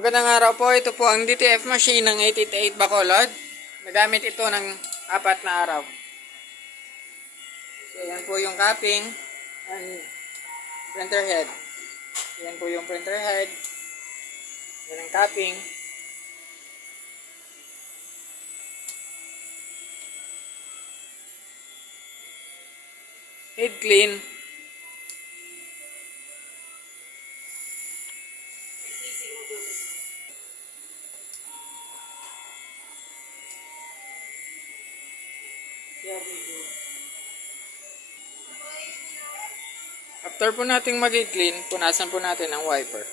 Magandang araw po. Ito po ang DTF machine ng 888 Bacolod. Nagamit ito ng 4 na araw. So, yan po yung capping and printer head. Yan po yung printer head. Yan ang capping. Head clean. After po nating mag-clean, punasan po natin ang wiper.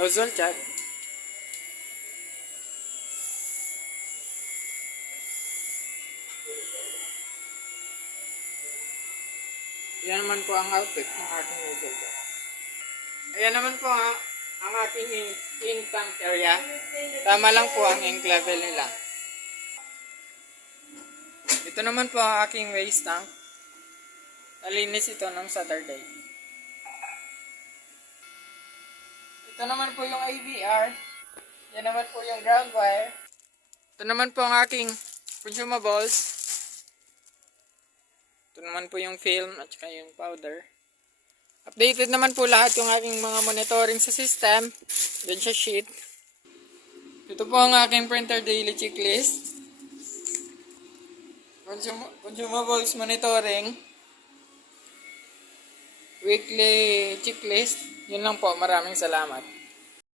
Nozzle check. Yan naman po ang output ng ating nozzle check. Ayan naman po ang aking ink tank area. Tama lang po ang ink level nila. Ito naman po ang aking waste tank. Nalinis ito ng Saturday. Ito naman po yung AVR. Yan naman po yung ground wire. Ito naman po ang aking consumables. Ito naman po yung film at saka yung powder. Updated naman po lahat yung aking mga monitoring sa system. Yan sa sheet. Ito po ang aking printer daily checklist. Consumables monitoring. Weekly checklist. Yun lang po. Maraming salamat.